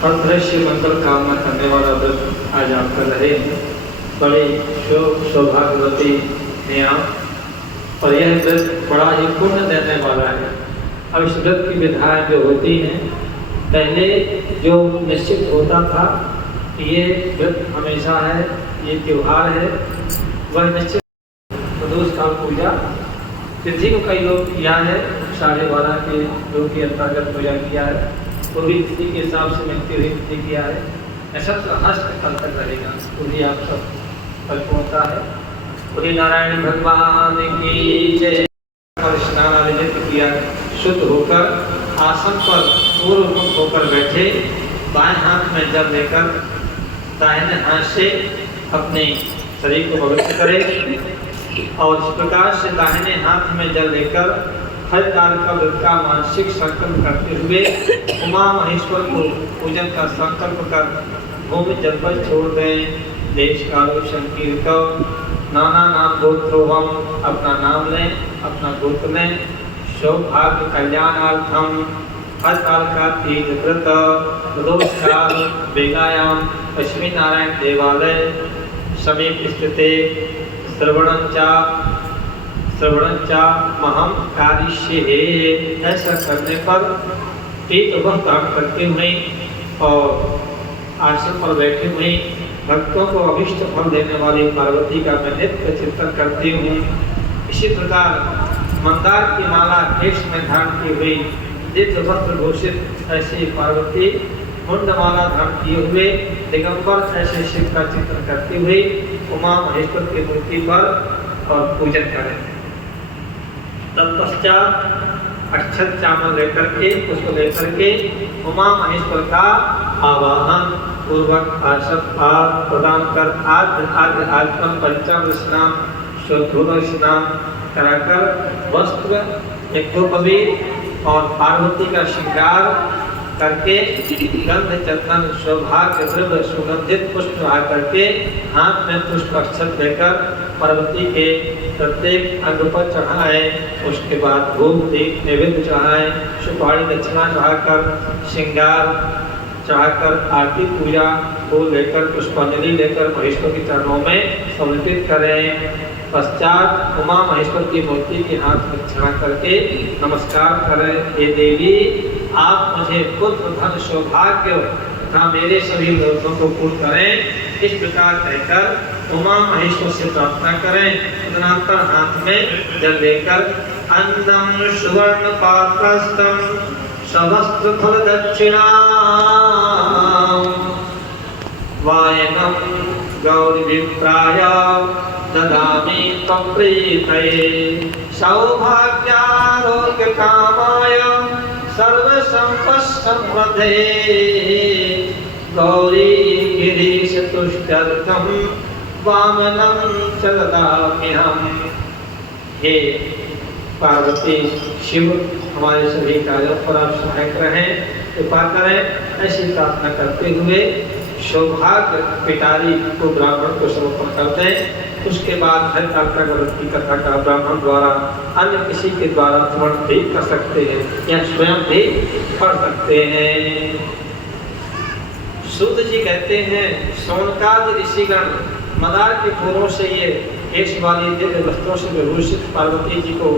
और दृश्य मंगल कामना करने वाला व्रत आज आप कर रहे हैं। बड़े सौभाग्यवती हैं आप, और यह व्रत बड़ा ही पुण्य देने वाला है। अब इस व्रत की विधाएं जो होती हैं, पहले जो निश्चित होता था ये व्रत हमेशा है, ये त्योहार है, वह निश्चित प्रदोष काल पूजा तिथि को कई लोग किया है, 12:30 के लोग के अंतर्गत पूजा किया है, पूरी तिथि के हिसाब से मिलती हुई तिथि किया है। ऐसा तो अष्ट काल तक रहेगा, पूरी आप सब परिपूर्णता है। पूरी नारायण भगवान की जय। स्नान आदि किया, शुद्ध होकर आसन पर पूर्व मुख होकर बैठे, बाएं हाथ में जल लेकर दाहिने हाथ से अपने शरीर को पवित्र करें, और इस प्रकार से दाहिने हाथ में जल लेकर हर काल का व्रत का मानसिक संकल्प करते हुए उमा महेश्वर को पूजन का संकल्प कर भूमि जल पर छोड़ दें। देश कालो संकीर्त नाना नाम गोत्रोहम, अपना नाम लें, अपना गोत्र लें। सौभाग्य कल्याणार्थम हर काल का तीज व्रत प्रदोष काल बेगायाम लक्ष्मी नारायण देवालय समीप स्थित श्रवणंचा महम कारिष्ये। ऐसा करने पर पीत वह काम करते हुए और आसन पर बैठे हुए भक्तों को अभिष्ट फल देने वाली पार्वती का मैं नित्य चिंतन करती हूँ। इसी प्रकार मंदार की माला केश में धारण की हुई दिव्य वस्त्र भूषित ऐसी पार्वती मुंडमाला धारण किए हुए दिगंबर ऐसे शिव का चिंतन करते हुए उमा महेश्वर की मूर्ति पर और पूजन करें। तत्पश्चात अक्षत चावल लेकर के उसको लेकर के उमा महेश्वर का आवाहन पूर्वक आसन प्रदान कर आत्म पंचांग स्नान शोधोदय स्नान कराकर वस्त्र यज्ञोपवीत और पार्वती का श्रृंगार करके गंध चंदन सौभाग्य द्रव्य सुगंधित पुष्प आकर के हाथ में पुष्प अक्षत लेकर पार्वती के प्रत्येक अंग पर चढ़ाएं। उसके बाद धूप दीप नैवेद्य चढ़ाएं, सुपारी दक्षिणा चढ़ाकर श्रृंगार चढ़ाकर आरती पूजा को लेकर पुष्पांजलि लेकर महेश्वर के चरणों में समर्पित करें। पश्चात उमा महेश्वर की मूर्ति के हाथ में चढ़ा करके नमस्कार करें। हे देवी, आप मुझे पुत्र धन सौभाग्य तथा मेरे सभी जरूरतों को पूर्ण करें। इस प्रकार कहकर उमा महेश्वर से प्रार्थना करें। तदनंतर हाथ में जल लेकर अन्नम सुवर्ण पात्रस्थम सवस्त्र फल दक्षिणा वायनम गौरी विप्राय ददामि त्वं प्रीतये सौभाग्यारोग्य कामाय सर्व संपत्समृद्धे गौरी गिरीश तुष्टर्थम वामनं च ददाम्यहम्। हे पार्वती शिव, हमारे सभी कार्यों पर आप सहायक रहें, कृपा करें। ऐसी प्रार्थना करते हुए सौभाग्य पिटारी को ब्राह्मण को समर्पण कर दें। उसके बाद हर काल का व्रत की कथा का ब्राह्मण द्वारा अन्य किसी के द्वारा श्रवण भी कर सकते हैं या स्वयं भी पढ़ सकते हैं। सूत जी कहते हैं, सोनकाद ऋषिगण मदार के फूलों से ये केश वाली दिव्य वस्त्रों से विभूषित पार्वती जी को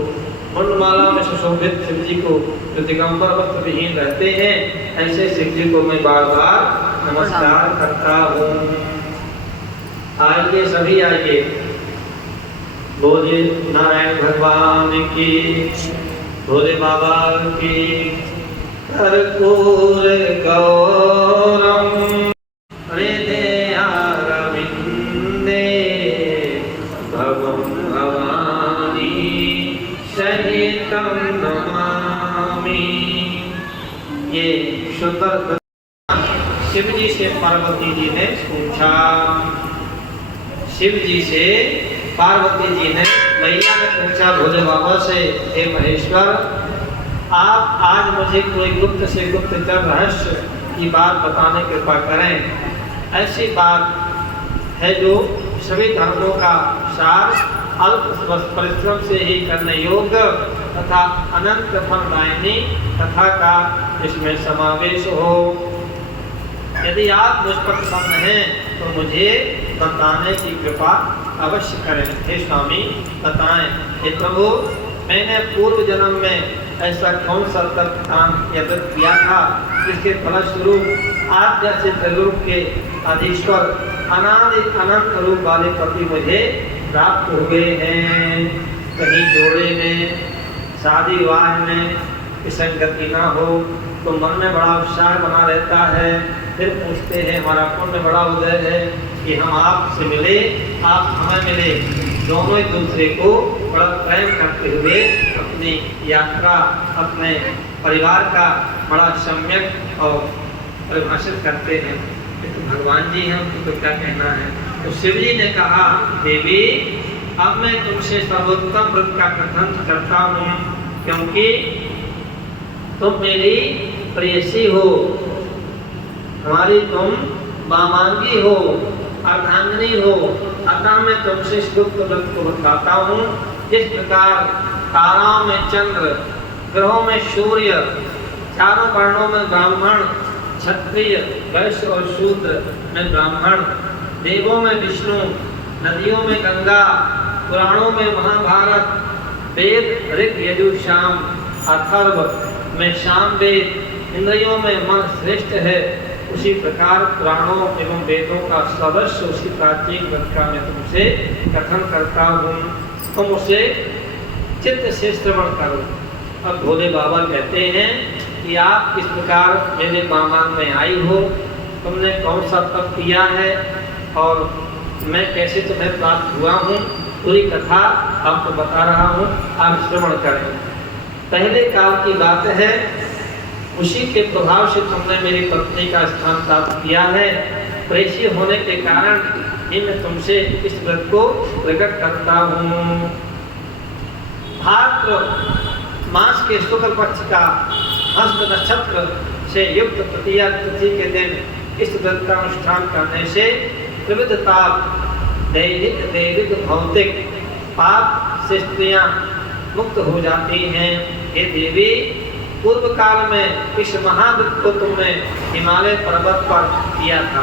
मुंडमाला में सुशोभित शिव जी को जो दिगंबर वस्त्र विहीन रहते हैं, ऐसे शिव जी को मैं बार बार नमस्कार करता हूँ। आइए सभी आइए, बोले नारायण भगवान की, भोले बाबा की। कर्पूर गौरम हृदयारविंदे भवं भवानी सहितं नमामि। ये सुंदर शिव जी से पार्वती जी ने पूछा। शिव जी से पार्वती जी ने मैया ने पूछा भोले बाबा से, हे महेश्वर, आप आज मुझे कोई गुप्त से गुप्तचर रहस्य की बात बताने की कृपा करें। ऐसी बात है जो सभी धर्मों का सार, अल्प परिश्रम से ही करने योग्य तथा अनंत फलदायिनी कथा का इसमें समावेश हो। यदि आप मुझ पर प्रसन्न हैं तो मुझे बताने की कृपा अवश्य करें। हे स्वामी बताएं। हे प्रभु, मैंने पूर्व जन्म में ऐसा कौन सा तप काम या व्रत किया था जिसके फलस्वरूप आप जैसे त्रिलोक के अधीश्वर अनादि अनंत रूप वाले पति मुझे प्राप्त हुए हैं। कहीं जोड़े में, शादी विवाह में विसंगति ना हो तो मन में बड़ा उत्साह बना रहता है। फिर पूछते हैं, हमारा पुण्य बड़ा उदय है कि हम आपसे मिले, आप हमें मिले। दोनों एक दूसरे को बड़ा प्रेम करते हुए अपनी यात्रा, अपने परिवार का बड़ा सम्यक और परिभाषित करते हैं। तो भगवान जी हैं, उनको तो क्या कहना है। तो शिव जी ने कहा, देवी अब मैं तुमसे सर्वोत्तम व्रत का कथन करता हूँ, क्योंकि तुम मेरी प्रेयसी हो, हमारी तुम वामांगी हो, अर्धांगिनी हो। अतः मैं तुमसे गुप्त व्रत को बताता हूँ। जिस प्रकार ताराओं में चंद्र, ग्रहों में सूर्य, चारों वर्णों में ब्राह्मण, क्षत्रिय, वैश्य और शूद्र में ब्राह्मण, देवों में विष्णु, नदियों में गंगा, पुराणों में महाभारत, वेद ऋग यजु साम, अथर्व में सामवेद, इंद्रियों में मन श्रेष्ठ है, उसी प्रकार पुराणों एवं वेदों का सदस्य उसी प्राचीन व्रत का मैं तुमसे कथन करता हूँ। तुम उसे चित्त से श्रवण करो। अब भोले बाबा कहते हैं कि आप किस प्रकार मेरे मामान में आई हो, तुमने कौन सा तप किया है और मैं कैसे तुम्हें प्राप्त हुआ हूँ, पूरी कथा आपको बता रहा हूँ, आप श्रवण करें। पहले काल की बात है, उसी के प्रभाव से तुमने मेरी पत्नी का स्थान प्राप्त किया है। प्रेषी होने के कारण ही मैं तुमसे इस व्रत को प्रकट करता हूँ। भाद्र मास के शुक्ल पक्ष का हस्त नक्षत्र से युक्त तृतीया तिथि के दिन इस व्रत का अनुष्ठान करने से त्रिविध ताप, दैहिक भौतिक पाप से स्त्रियां मुक्त हो जाती हैं। हे देवी, पूर्व काल में इस महाव्रत को तुमने हिमालय पर्वत पर किया था।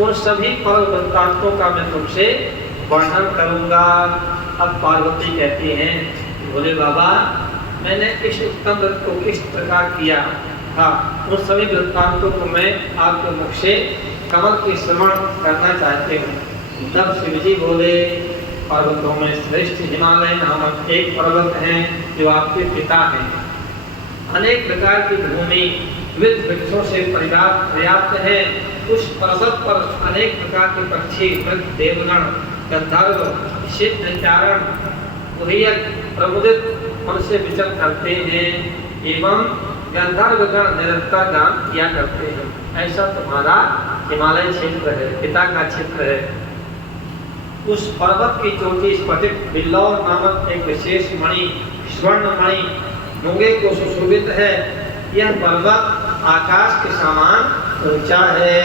उन सभी पर्व वृत्तांतों का मैं तुमसे वर्णन करूंगा। अब पार्वती कहती हैं, भोले बाबा, मैंने इस उत्तम व्रत को किस प्रकार किया था, उन सभी वृत्तांतों को मैं आपके मुख से कमल के श्रवण करना चाहते हूँ। तब शिव जी बोले, पर्वतों में श्रेष्ठ हिमालय नामक एक पर्वत है जो आपके पिता हैं। अनेक प्रकार की भूमि विविध वृक्षों से पर्याप्त है। उस पर्वत पर अनेक प्रकार के पक्षी, देवगण, गंधर्व, सिद्ध, चारण, प्रमुदित मन से विचरण करते हैं एवं गंधर्वगण निरंतर गान किया करते हैं। ऐसा तुम्हारा हिमालय क्षेत्र है, पिता का क्षेत्र है। उस पर्वत की चोटी स्फटिक बिल्लौर नामक एक विशेष मणि, स्वर्ण मणि, मूंगे को सुशोभित है। यह पर्वत आकाश के समान ऊंचा है।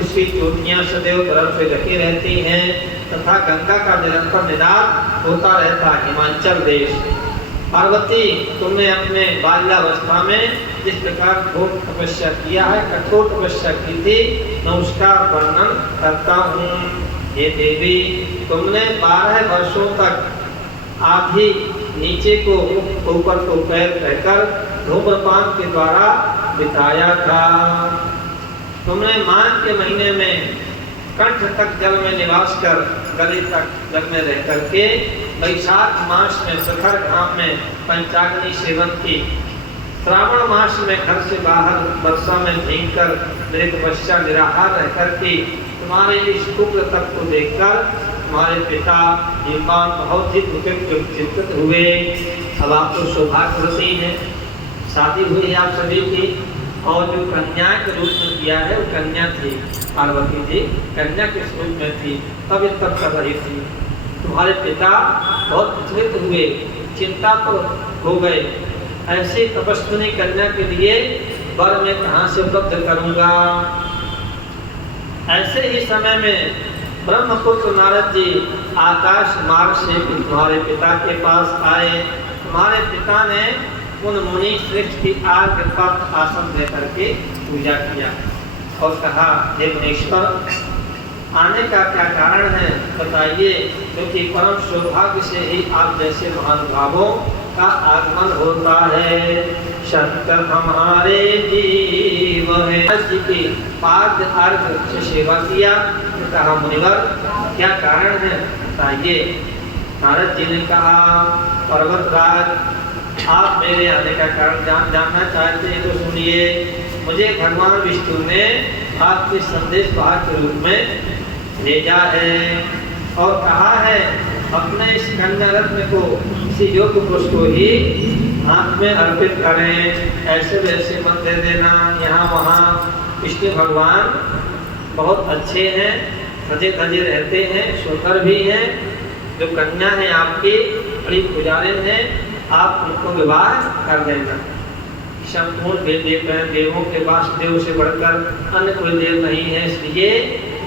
उसकी चोटियां सदैव बर्फ से ढकी रहती हैं तथा गंगा का निरंतर निदान होता रहता है। हिमाचल देश। पार्वती, तुमने अपने बाल्यावस्था में जिस प्रकार घोर तपस्या किया है, कठोर तपस्या की थी, मैं उसका वर्णन करता हूँ। हे देवी, तुमने 12 वर्षों तक आधी नीचे को ऊपर को पैर कहकर धूम्रपान के द्वारा बिताया था। तुमने माघ के महीने में कंठ तक जल में निवास कर गले तक जल में रह करके वैशाख मास में सखर घाम में पंचाग्नि सेवन की। श्रावण मास में घर से बाहर वर्षा में भीग कर मेरे तपस्या निराहार रह करके तुम्हारे इस शुक्र तप को देखकर तुम्हारे पिता भीमपाल बहुत ही चिंतित हुए। अब आप तो सौभाग्यवती हैं, शादी हुई आप सभी की, और जो कन्या के रूप में किया है वो कन्या थी, पार्वती जी कन्या के स्वरूप में थी, तब ये तप कर रही थी। तुम्हारे पिता बहुत विचलित हुए, चिंता तो हो गए। ऐसी तपस्विनी कन्या के लिए वर मैं कहाँ से उपलब्ध करूँगा। ऐसे ही समय में ब्रह्मपुत्र नारद जी आकाश मार्ग से तुम्हारे पिता के पास आए। तुम्हारे पिता ने उन मुनि श्रेष्ठ की आग पर आसन लेकर के पूजा किया और कहा, हे मुनीश्वर, आने का क्या कारण है बताइए, क्योंकि परम सौभाग्य से ही आप जैसे महानुभावों का आगमन होता है। शंकर हमारे जीव है। जी की पाद अर्घ से सेवा किया तो कहा, मुनिवर क्या कारण है बताइए। नारद जी ने कहा, पर्वतराज, आप मेरे आने का कारण जानना चाहते हैं तो सुनिए। मुझे भगवान विष्णु ने आपके संदेश वाहक के रूप में भेजा है और कहा है, अपने इस कन्या रत्न को किसी योग्य पुरुष को ही हाथ में अर्पित करें, ऐसे वैसे मत दे देना यहाँ वहाँ। विष्णु भगवान बहुत अच्छे हैं, सजे धजे रहते हैं, सुंदर भी हैं। जो कन्या है आपकी बड़ी पुजारिन है, आप उनको विवाह कर देना। संपूर्ण देवों के पास देव से बढ़कर अन्य कोई देव नहीं है, इसलिए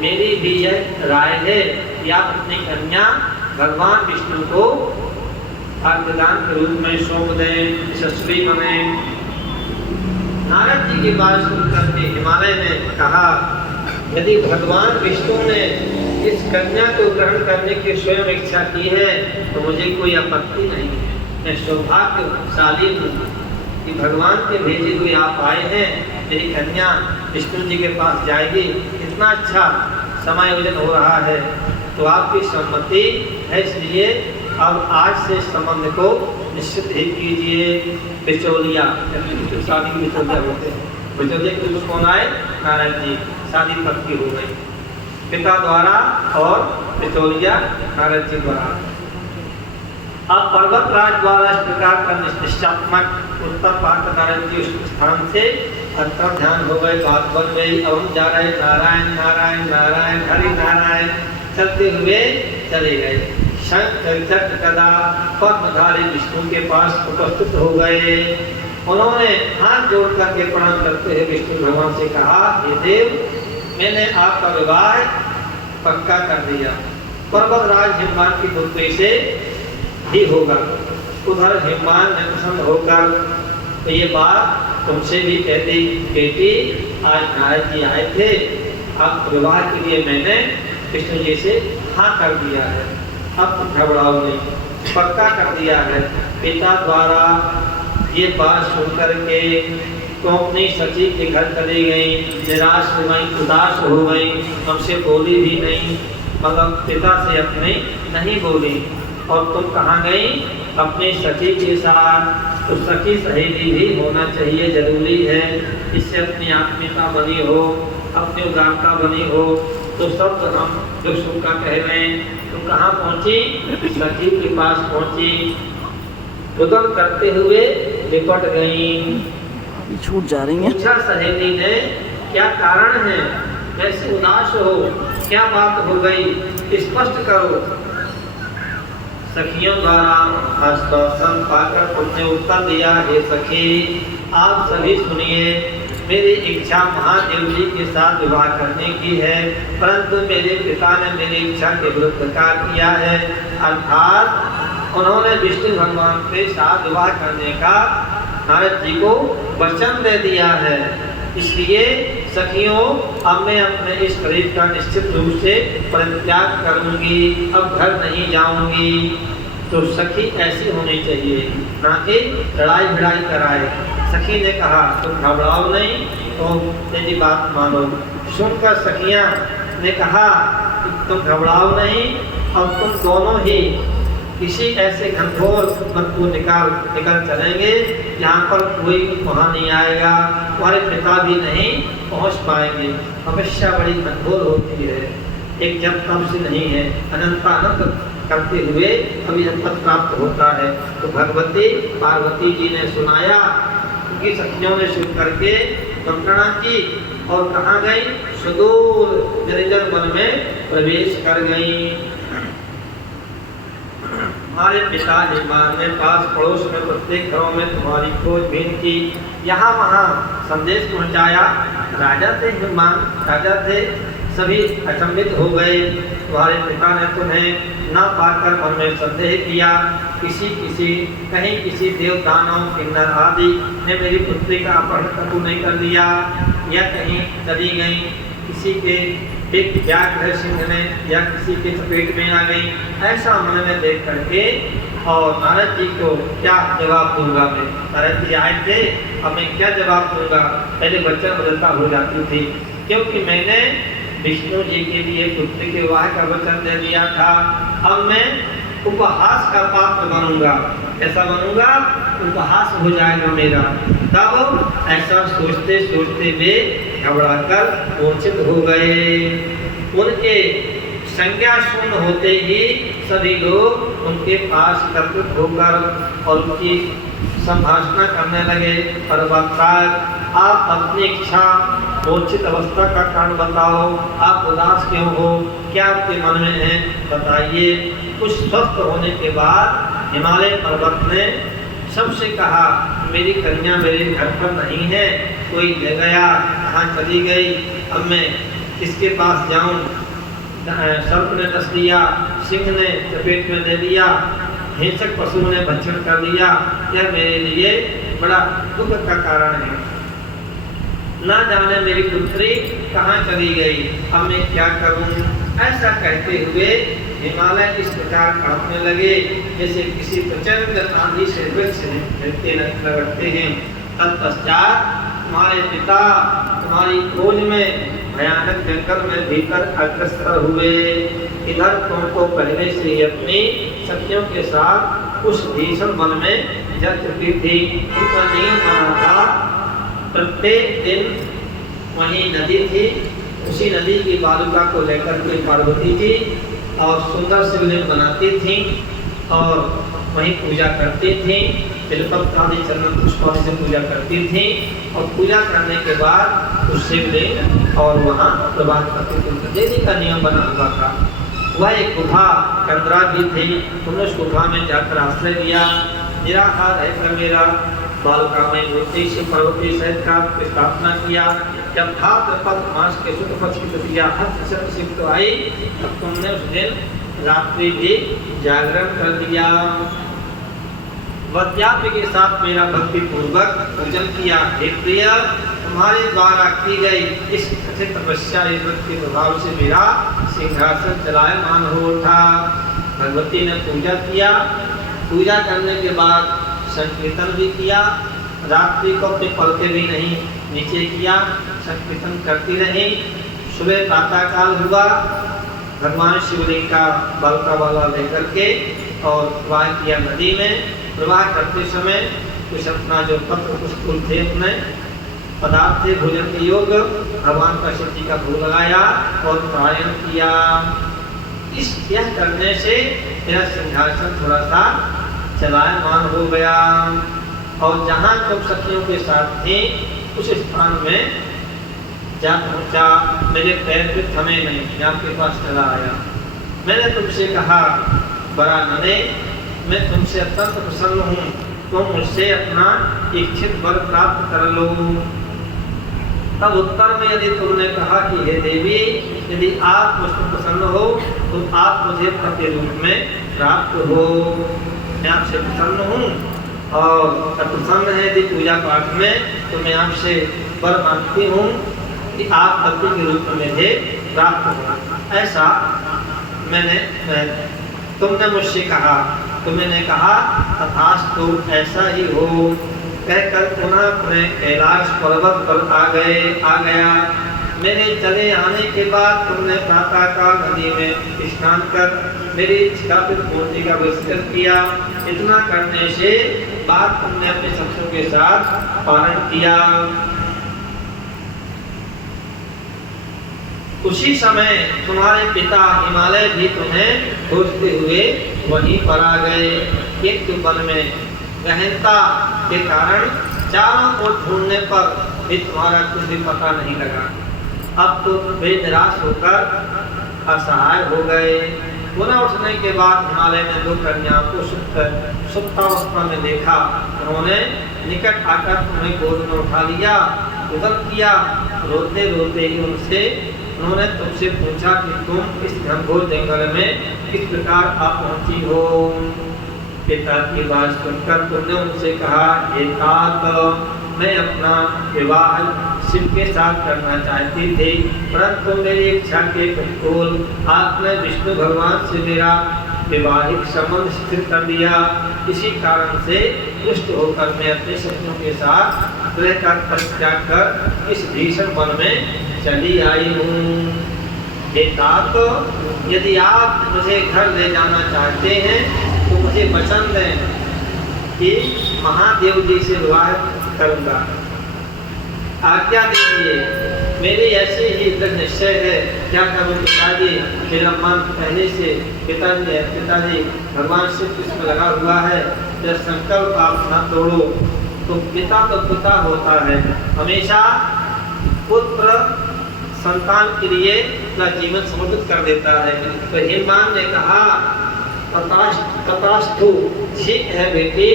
मेरी भी यह राय है कि आप अपनी कन्या भगवान विष्णु को अर्घदान के रूप में सौंप दें, यशस्वी बने। नारद जी की बात सुनकर के हिमालय ने कहा, यदि भगवान विष्णु ने इस कन्या को ग्रहण करने की स्वयं इच्छा की है तो मुझे कोई आपत्ति नहीं है। मैं सौभाग्यशाली हूँ कि भगवान के भेजे हुए आप आए हैं, मेरी कन्या विष्णु जी के पास जाएगी। इतना अच्छा समायोजन हो रहा है तो आपकी सम्मति है, इसलिए अब आज से इस संबंध को निश्चित ही कीजिए। बिचौलिया, शादी की बिचौलिया होते हैं, बिचौलिया के कौन आए? नारायण जी। शादी पक्की हो गई पिता द्वारा और बिचौलिया नारद जी द्वारा। अब पर्वतराज द्वारा इस प्रकार का निश्चयात्मक उत्तर पाकर नारद जी उस स्थान से अंतर ध्यान हो गए, बात बन गई। अब हम जा रहे नारायण नारायण नारायण हरि नारायण चलते हुए चले गए। शंख चक्र गदा पद्मधारी विष्णु के पास उपस्थित हो गए। उन्होंने हाथ जोड़ करके प्रणाम करते हुए विष्णु भगवान से कहा, हे देव, मैंने आपका विवाह पक्का कर दिया, पर्वतराज हिमवान की पुत्री से ही होगा। उधर हिमवान ने प्रसन्न होकर तो ये बात तुमसे भी कहती, बेटी आज नारद जी आए थे, अब विवाह के लिए मैंने विष्णु जी से हाँ कर दिया है, अब तुम घबराओ नहीं, पक्का कर दिया है। पिता द्वारा ये बात सुनकर के तो अपनी सची के घर चली गई, निराश हो गई, उदास हो गई, हमसे बोली भी नहीं, मतलब पिता से अपने नहीं बोली। और तुम कहाँ गई? अपनी सखी के साथ। तो सखी सहेली भी होना चाहिए, जरूरी है, इससे अपनी आत्मीयता बनी हो, अपनी उदारता बनी हो। तो सब हम जो सुख का कह रहे हैं, तो कहाँ पहुँची? सखी के पास पहुँची, रुदन करते हुए लिपट गई। छूट जा रही है। पूछा सहेली ने, क्या कारण है, कैसे उदास हो, क्या बात हो गई, स्पष्ट करो। सखियों द्वारा आश्वासन पाकर तुमने उत्तर दिया, हे सखी, आप सभी सुनिए, मेरी इच्छा महादेव जी के साथ विवाह करने की है, परंतु मेरे पिता ने मेरी इच्छा के विरुद्ध कार्य किया है, अर्थात उन्होंने विष्णु भगवान के साथ विवाह करने का नारद जी को वचन दे दिया है। इसलिए सखियों, अब मैं अपने इस शरीर का निश्चित रूप से परित्याग करूंगी, अब घर नहीं जाऊंगी। तो सखी ऐसी होनी चाहिए, ना कि लड़ाई भिड़ाई कराए। सखी ने कहा, तुम घबराओ नहीं, तो मेरी बात मानो। सुनकर सखियां ने कहा, तुम घबराओ नहीं, और तुम दोनों ही किसी ऐसे घनघोर वन को निकल चलेंगे जहाँ पर कोई वहाँ नहीं आएगा, तुम्हारे पिता भी नहीं पहुँच पाएंगे। हमेशा बड़ी घनघोर होती है, एक जब तब से नहीं है, अनंतानंद करते हुए अभी पद प्राप्त होता है। तो भगवती पार्वती जी ने सुनाया, उनकी सखियों ने सुन करके मंत्रणा की और कहाँ गई? सुदूर निर्जन वन में प्रवेश कर गई। हमारे पिता हिमवान ने पास पड़ोस में प्रत्येक घरों में तुम्हारी खोजबीन की, यहाँ वहाँ संदेश पहुँचाया। राजा थे हिमवान, राजा थे, सभी अचंभित हो गए। तुम्हारे पिता ने तुम्हें न पाकर मन में संदेह किया, कहीं किसी देवताओं किन्नर आदि ने मेरी पुत्री का अपहरण नहीं कर लिया। या कहीं चली गई, किसी के एक व्याघ्र सिंह ने या किसी के चपेट में आ गई, ऐसा मन में देख करके और नारद जी को क्या जवाब दूंगा मैं। नारद जी आए थे, अब मैं क्या जवाब दूंगा, पहले वचन बदलता हो जाती थी, क्योंकि मैंने विष्णु जी के लिए पुत्र के विवाह का वचन दे दिया था। अब मैं उपहास का पात्र बनूंगा, ऐसा बनूंगा उपहास हो जाएगा मेरा। तब ऐसा सोचते सोचते वे घबराकर मूर्छित हो गए। उनके संज्ञा शून्य होते ही सभी लोग उनके पास एकत्रित होकर और उनकी संभाषण करने लगे। पर्वतार आप अपनी इच्छा मूर्छित अवस्था का कारण बताओ, आप उदास क्यों हो, क्या आपके मन में है बताइए। कुछ स्वस्थ होने के बाद हिमालय पर्वत ने सबसे कहा, मेरी कन्या मेरे घर पर नहीं है, कोई ले गया, कहाँ चली गई, अब मैं किसके पास जाऊं। सर्प ने डस लिया, सिंह ने चपेट में ले लिया, हिंसक पशु ने भक्षण कर लिया, यह मेरे लिए बड़ा दुख का कारण है। ना जाने मेरी पुत्री कहाँ चली गई, अब मैं क्या करूं। ऐसा कहते हुए हिमालय इस प्रकार कांपने लगे जैसे किसी प्रचंड आंधी से वृक्ष हिलते लगते हैं। तत्पश्चात तुम्हारे पिता तुम्हारी खोज में भयानक जंगल में भीतर अग्रसर हुए। इधर तुमको पहले से ही अपनी सखियों के साथ उस भीषण वन में जा चुकी थी। उनका नियम बना था, प्रत्येक दिन वहीं नदी थी, उसी नदी की बालुका को लेकर के पार्वती जी और सुंदर शिवलिंग बनाती थी और वहीं पूजा करती थी। बिल्वपत्र आदि चंदन पुष्प से पूजा करती थी और पूजा करने के बाद उस शिवलिंग और वहाँ प्रवाह करती थी। देवी का नियम बना हुआ था। वह एक गुफा कंदरा भी थी, तुमने उस गुफा में जाकर आश्रय लिया। निराहार रहकर मेरा बालुका में मूर्ति से पार्वती सहित का स्थापना किया। जब भाद्रपद मास के शुक्ल पक्ष की तृतीया हस्त आई, तब तुमने उस दिन रात्रि भी जागरण कर दिया। वद्यापि के साथ मेरा भक्ति पूर्वक पूजन किया। हे प्रिय, तुम्हारे द्वारा की गई इस कथित तपस्या के प्रभाव से मेरा सिंहासन चलायमान हो उठा। भगवती ने पूजा किया। पूजा करने के बाद संकीर्तन भी किया। रात्रि को अपने पलके भी नहीं नीचे किया, संकीर्तन करती रही। सुबह प्रातःकाल हुआ, भगवान शिवलिंग का बालुका वाला लेकर के और प्रवाह किया नदी में। प्रवाह करते समय कुछ अपना जो पत्र पुष्पुल थे, अपने पदार्थ थे भोजन के योग्य, भगवान का शिव जी का भोग लगाया और पारायण किया। यह करने से मेरा सिंहासन थोड़ा सा चलायमान हो गया और जहाँ तुम सखियों के साथ थे उस स्थान में जा पहुँचा। मेरे पैर पे थमे नहीं, मैं आपके पास चला आया। मैंने तुमसे कहा, बड़ा नने, मैं तुमसे अत्यंत प्रसन्न हूँ, तुम मुझसे अपना इच्छित वर प्राप्त कर लो। तब उत्तर में यदि तुमने कहा कि हे देवी, यदि आप मुझसे प्रसन्न हो तो आप मुझे पति रूप में प्राप्त हो। मैं आपसे प्रसन्न हूँ और प्रसन्न है यदि पूजा पाठ में, तो मैं आपसे वर मांगती हूँ कि आप पति के रूप में मुझे प्राप्त हो। ऐसा तुमने मुझसे कहा, तो मैंने कहा तथास्तु, ऐसा ही हो। कहकर पुनः अपने कैलाश पर्वत पर आ गया। मेरे चले आने के बाद तुमने प्रातःकाल नदी में स्नान कर मेरी स्थापित मूर्ति का विसर्जन किया। इतना करने से बाद तुमने अपने सखियों के साथ पारण किया। उसी समय तुम्हारे पिता हिमालय भी तुम्हें खोजते हुए वहीं पर आ गए। एक वन में गहनता के कारण चारों ओर ढूंढने पर भी तुम्हारा कुछ भी पता नहीं लगा। अब तो वे निराश होकर असहाय हो गए। पुनः उठने के बाद हिमालय ने दो कन्याओं को सुप्तावस्था में देखा। उन्होंने निकट आकर उन्हें गोद में उठा लिया, उदर किया। रोते रोते ही उन्होंने तुमसे पूछा कि तुम इस घनघोर जंगल में किस प्रकार आ पहुंची हो। पिता की बात सुनकर तुमने उनसे कहा, एक मैं अपना विवाह शिव के साथ करना चाहती थी, परंतु मेरी इच्छा के प्रतिकूल आपने विष्णु भगवान से मेरा वैवाहिक संबंध स्थिर कर दिया। इसी कारण से रुष्ट होकर मैं अपने सखियों के साथ गृह का परित्याग कर इस भीषण वन में चली आई हूँ। तो यदि आप मुझे घर ले जाना चाहते हैं तो मुझे वचन दें कि महादेव जी से विवाह करूँगा। आज्ञा दीजिए, मेरे ऐसे ही दृढ़ निश्चय है। क्या करूँ पिताजी, मेरा मन पहले से पिताजी भगवान श्री कृष्ण में लगा हुआ है। जब संकल्प आप न तोड़ो तो पिता होता है, हमेशा पुत्र संतान के लिए अपना जीवन समर्पित कर देता है। तो हिमान ने कहा तथास्तु, ठीक है बेटी,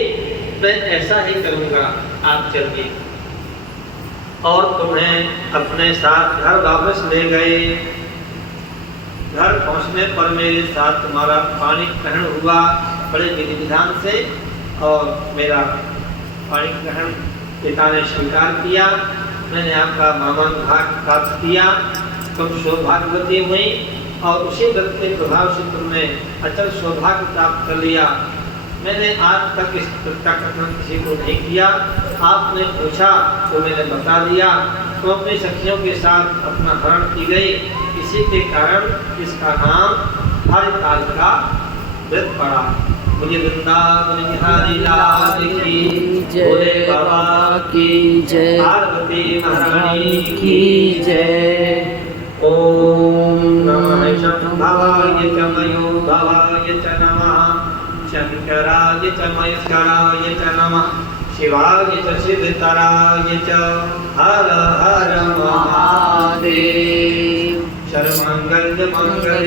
मैं ऐसा ही करूँगा, आप चलिए। और तुम्हें अपने साथ घर वापस ले गए। घर पहुंचने पर मेरे साथ तुम्हारा पाणी ग्रहण हुआ बड़े विधि विधान से, और मेरा पाणी ग्रहण पिता ने स्वीकार किया। मैंने आपका मामन भाग प्राप्त किया, तुम सौभाग्यवती हुई, और उसी व्रत के प्रभाव से तुमने अचल सौभाग्य प्राप्त कर लिया। मैंने आज तक इस व्रत का कथन किसी को नहीं किया, आपने पूछा तो मैंने बता दिया। तो अपनी सखियों के साथ अपना हरण की गई, इसी के कारण इसका नाम हरिताल का व्रत पड़ा। मुझे वृंदावन बिहारी लाल की जय, भोले बाबा की जय, पार्वती महारानी की जय। ओम नमः शंभवाय च मयोभवाय च नमः, शंकराय च महेश्वराय च नमः, शिवाय च शिवतराय च, हर हर महादेव। सर्वमंगल मंगल